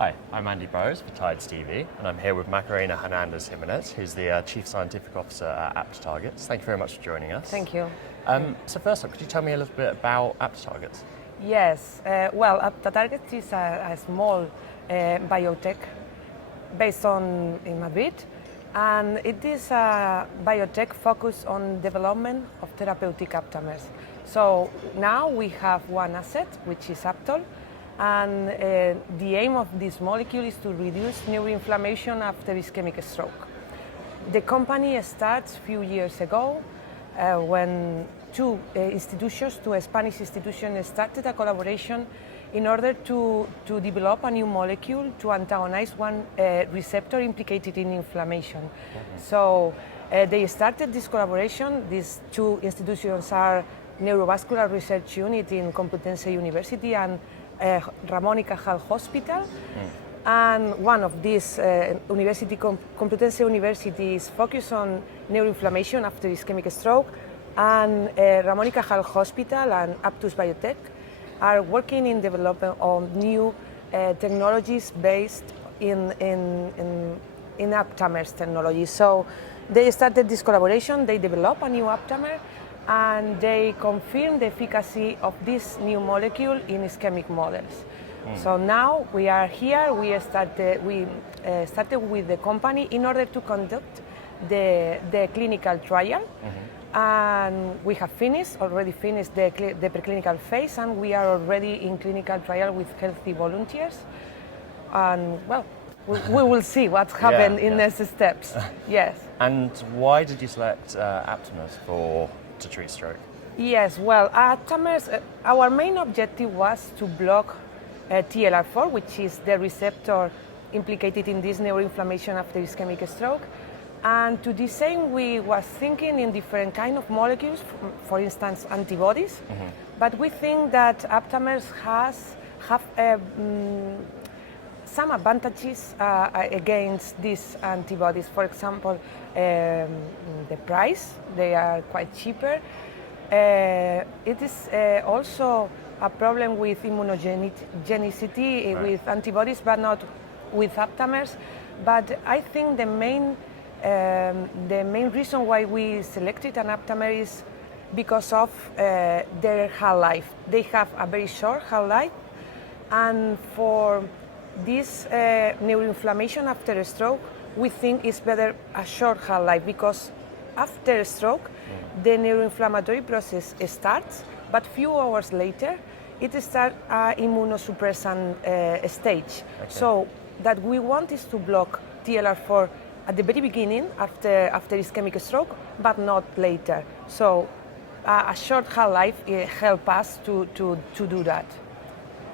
Hi, I'm Andy Burrows for Tides TV, and I'm here with Macarena Hernández Jiménez, who's the Chief Scientific Officer at AptaTargets. Thank you very much for joining us. Thank you. So first up, could you tell me a little bit about AptaTargets? Yes, well, AptaTargets is a small biotech based in Madrid, and it is a biotech focused on development of therapeutic aptamers. So now we have one asset, which is Aptol, and the aim of this molecule is to reduce neuroinflammation after ischemic stroke. The company starts a few years ago when two Spanish institutions started a collaboration in order to develop a new molecule to antagonize one receptor implicated in inflammation. Mm-hmm. So they started this collaboration. These two institutions are Neurovascular Research Unit in Complutense University and Ramón y Cajal Hospital. And one of these Complutense University is focused on neuroinflammation after ischemic stroke, and Ramón y Cajal Hospital and Aptus Biotech are working in development of new technologies based in aptamers technology. So they started this collaboration, they developed a new aptamer, and they confirmed the efficacy of this new molecule in ischemic models. So now we are here. We started with the company in order to conduct the clinical trial, and we have already finished the preclinical phase, and we are already in clinical trial with healthy volunteers. And well, we will see what happens in next steps. Yes. And why did you select aptamers to treat stroke? Yes, well, aptamers, our main objective was to block TLR4, which is the receptor implicated in this neuroinflammation after ischemic stroke. And to this aim, we was thinking in different kind of molecules, for instance, antibodies. But we think that aptamers have some advantages against these antibodies. For example, the price, they are quite cheaper. It is also a problem with immunogenicity with antibodies, but not with aptamers. But I think the main reason why we selected an aptamer is because of their half-life. They have a very short half-life, and for this neuroinflammation after a stroke, we think it's better a short half-life, because after a stroke, the neuroinflammatory process starts, but few hours later, it starts immunosuppressant stage. Okay. So that we want is to block TLR4 at the very beginning after ischemic stroke, but not later. So a short half-life helps us to do that.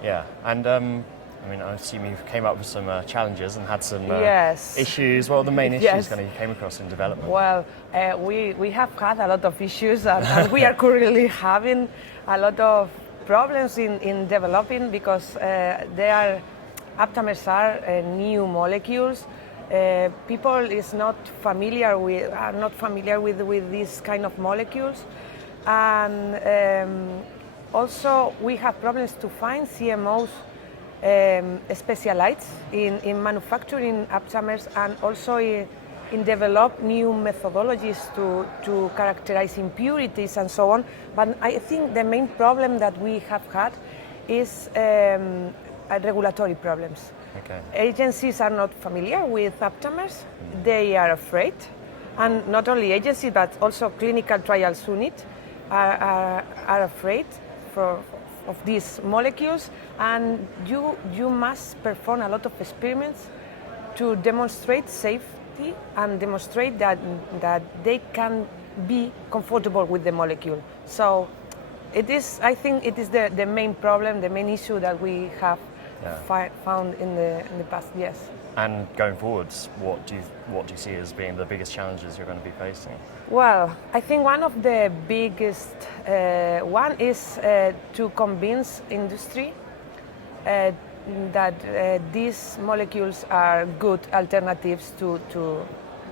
Yeah, and I mean, I assume you came up with some challenges and had some issues. What were the main issues you came across in development? Well, we have had a lot of issues, and we are currently having a lot of problems in developing, because aptamers are new molecules. People are not familiar with this kind of molecules, and also we have problems to find CMOs specialized in manufacturing aptamers, and also in develop new methodologies to characterize impurities and so on. But I think the main problem that we have had is regulatory problems. Okay. Agencies are not familiar with aptamers. They are afraid, and not only agencies but also clinical trials unit are afraid of these molecules, and you must perform a lot of experiments to demonstrate safety and demonstrate that they can be comfortable with the molecule. So I think it is the main problem, the main issue that we have found in the past. Yes. And going forwards, what do you see as being the biggest challenges you're going to be facing? Well, I think one of the biggest one is to convince industry that these molecules are good alternatives to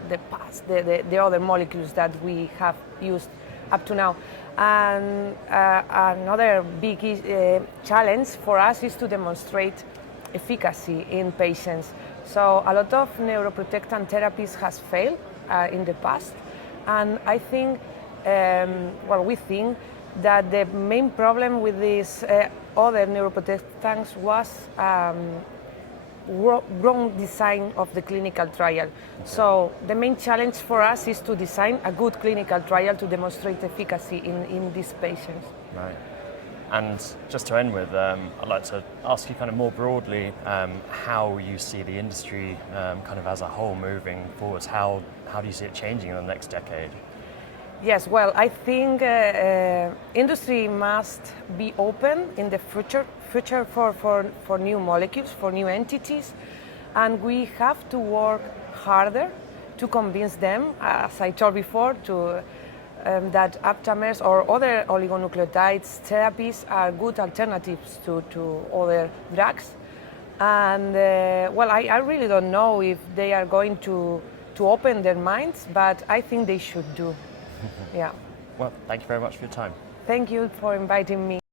the other molecules that we have used up to now. And another big challenge for us is to demonstrate efficacy in patients. So a lot of neuroprotectant therapies has failed in the past, and I think, we think that the main problem with these other neuroprotectants was wrong design of the clinical trial. Okay. So the main challenge for us is to design a good clinical trial to demonstrate efficacy in these patients. Right. And just to end with, I'd like to ask you kind of more broadly how you see the industry kind of as a whole moving forwards. How do you see it changing in the next decade? Yes, well, I think industry must be open in the future for new molecules, for new entities, and we have to work harder to convince them, as I told before, that aptamers or other oligonucleotides therapies are good alternatives to other drugs. And I really don't know if they are going to open their minds, but I think they should do. Yeah. Well, thank you very much for your time. Thank you for inviting me.